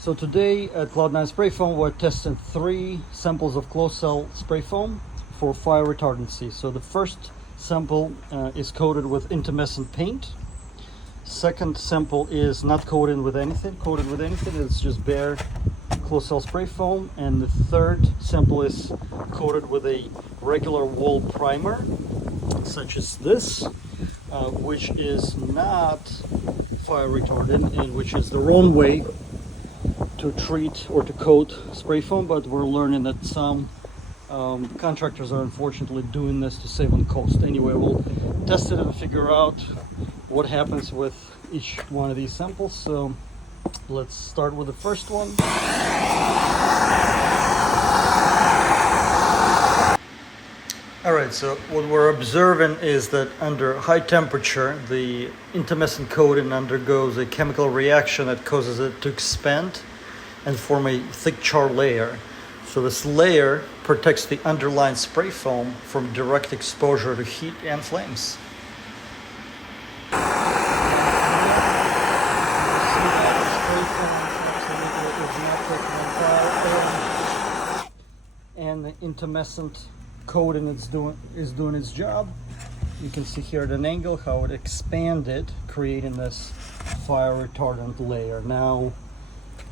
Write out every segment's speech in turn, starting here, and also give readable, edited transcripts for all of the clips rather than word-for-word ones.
So today at Cloud9 Spray Foam, we're testing 3 samples of closed cell spray foam for fire retardancy. So the first sample is coated with intumescent paint. Second sample is not coated with anything. It's just bare closed cell spray foam. And the third sample is coated with a regular wall primer, such as this, which is not fire retardant and which is the wrong way to treat or to coat spray foam, but we're learning that some contractors are unfortunately doing this to save on cost. Anyway, we'll test it and figure out what happens with each one of these samples. So let's start with the first one. Alright, so what we're observing is that under high temperature, the intumescent coating undergoes a chemical reaction that causes it to expand and form a thick char layer. So this layer protects the underlying spray foam from direct exposure to heat and flames. And the intumescent coating is doing its job. You can see here at an angle how it expanded, creating this fire retardant layer. Now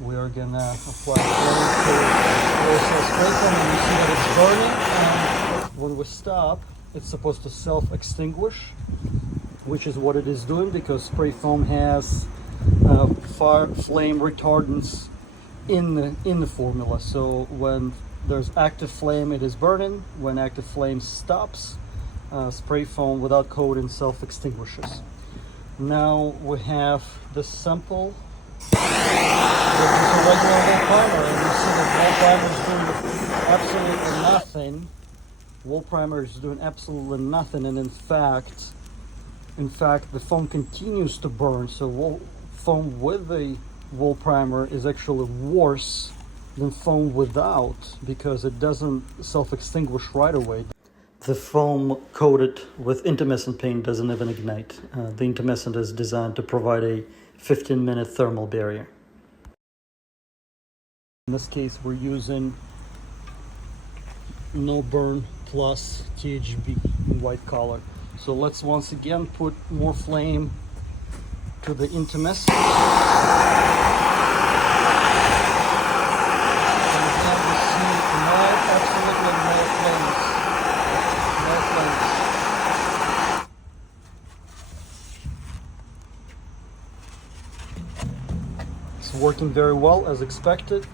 we are gonna apply spray foam, and you see that it's burning. And when we stop, it's supposed to self-extinguish, which is what it is doing because spray foam has fire flame retardants in the formula. So when there's active flame, it is burning. When active flame stops, spray foam without coating self-extinguishes. Now we have this sample. This is a regular wall primer, and you see that wall primer is doing absolutely nothing. And in fact, the foam continues to burn. So foam with the wall primer is actually worse than foam without, because it doesn't self-extinguish right away. The foam coated with intumescent paint doesn't even ignite. The intumescent is designed to provide a 15-minute thermal barrier. In this case, we're using No Burn Plus THB in white color. So let's once again put more flame to the intumescent. It's working very well as expected.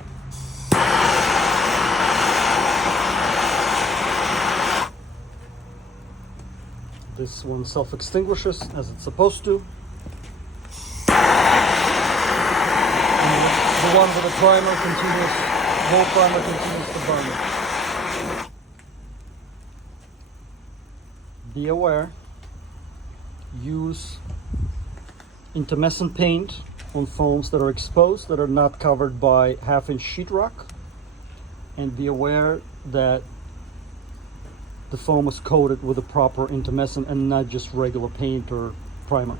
This one self-extinguishes as it's supposed to. And the one with the primer whole primer continues to burn. Be aware, use intumescent paint on foams that are exposed, that are not covered by half-inch sheetrock, and be aware that the foam is coated with a proper intumescent and not just regular paint or primer.